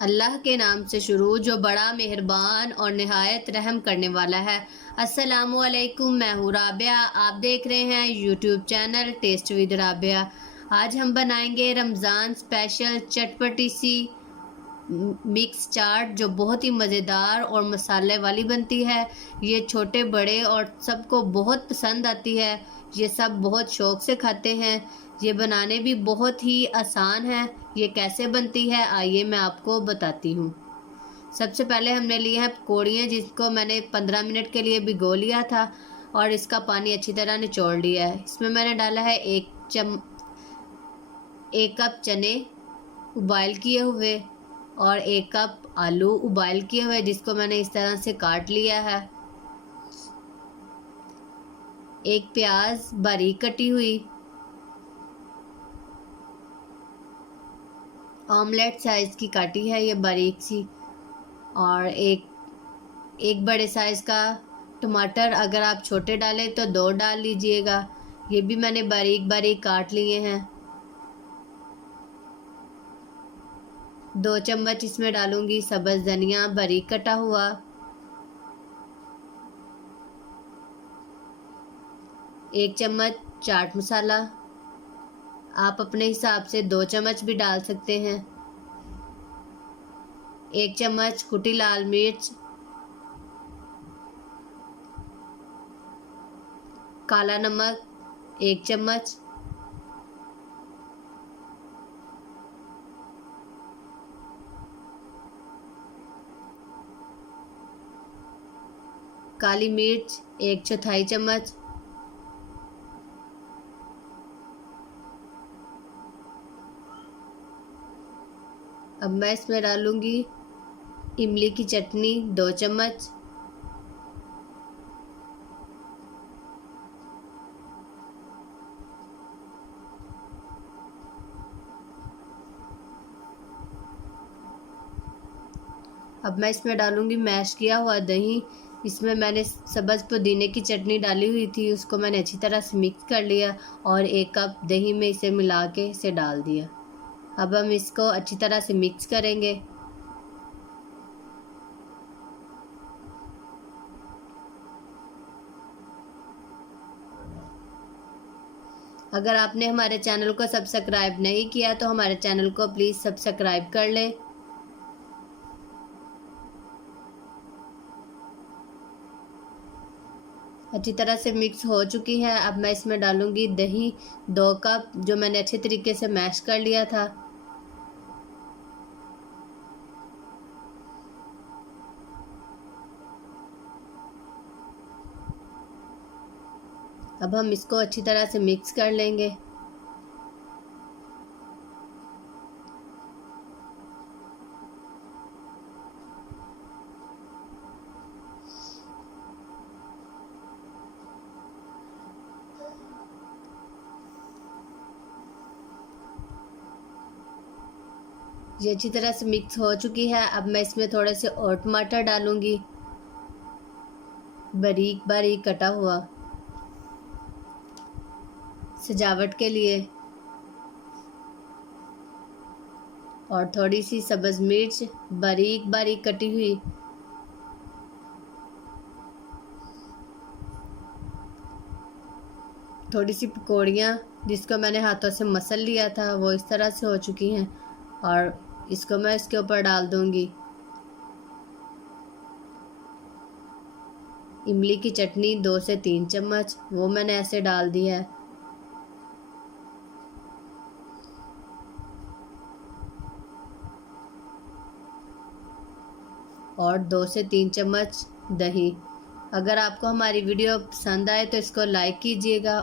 अल्लाह के नाम से शुरू जो बड़ा मेहरबान और निहायत रहम करने वाला है। अस्सलामुअलैकुम, मैं हूँ राबिया। आप देख रहे हैं YouTube channel taste with Rabia. आज हम बनाएंगे रमज़ान स्पेशल चटपटी सी मिक्स चाट जो बहुत ही मज़ेदार और मसाले वाली बनती है। ये छोटे बड़े और सबको बहुत पसंद आती है। ये सब बहुत शौक़ से खाते हैं। ये बनाने भी बहुत ही आसान है। ये कैसे बनती है आइए मैं आपको बताती हूँ। सबसे पहले हमने लिया है पकौड़ियाँ, जिसको मैंने 15 मिनट के लिए भिगो लिया था और इसका पानी अच्छी तरह निचोड़ लिया है। इसमें मैंने डाला है एक कप चने उबाइल किए हुए और 1 कप आलू उबाइल किए हुए, जिसको मैंने इस तरह से काट लिया है। 1 प्याज बारीक कटी हुई, ऑमलेट साइज़ की काटी है ये बारीक सी, और एक बड़े साइज़ का टमाटर। अगर आप छोटे डालें तो 2 डाल लीजिएगा। ये भी मैंने बारीक बारीक काट लिए हैं। 2 चम्मच इसमें डालूंगी सब्ज़ धनिया बारीक कटा हुआ। 1 चम्मच चाट मसाला, आप अपने हिसाब से 2 चम्मच भी डाल सकते हैं। 1 चम्मच कुटी लाल मिर्च, काला नमक 1 चम्मच, काली मिर्च 1/4 चम्मच, अब मैं इसमें डालूंगी इमली की चटनी 2 चम्मच, अब मैं इसमें डालूंगी मैश किया हुआ दही। इसमें मैंने सब्ज़ पुदीने की चटनी डाली हुई थी, उसको मैंने अच्छी तरह से मिक्स कर लिया और 1 कप दही में इसे मिला के इसे डाल दिया। अब हम इसको अच्छी तरह से मिक्स करेंगे। अगर आपने हमारे चैनल को सब्सक्राइब नहीं किया तो हमारे चैनल को प्लीज़ सब्सक्राइब कर लें। अच्छी तरह से मिक्स हो चुकी है। अब मैं इसमें डालूंगी दही 2 कप, जो मैंने अच्छे तरीके से मैश कर लिया था। अब हम इसको अच्छी तरह से मिक्स कर लेंगे। ये अच्छी तरह से मिक्स हो चुकी है। अब मैं इसमें थोड़े से और टमाटर डालूंगी बारीक बारीक कटा हुआ सजावट के लिए, और थोड़ी सी सब्ज़ मिर्च बारीक बारीक कटी हुई। थोड़ी सी पकौड़ियाँ जिसको मैंने हाथों से मसल लिया था वो इस तरह से हो चुकी हैं, और इसको मैं इसके ऊपर डाल दूंगी। इमली की चटनी 2 से 3 चम्मच, वो मैंने ऐसे डाल दी है। और 2 से 3 चम्मच दही। अगर आपको हमारी वीडियो पसंद आए तो इसको लाइक कीजिएगा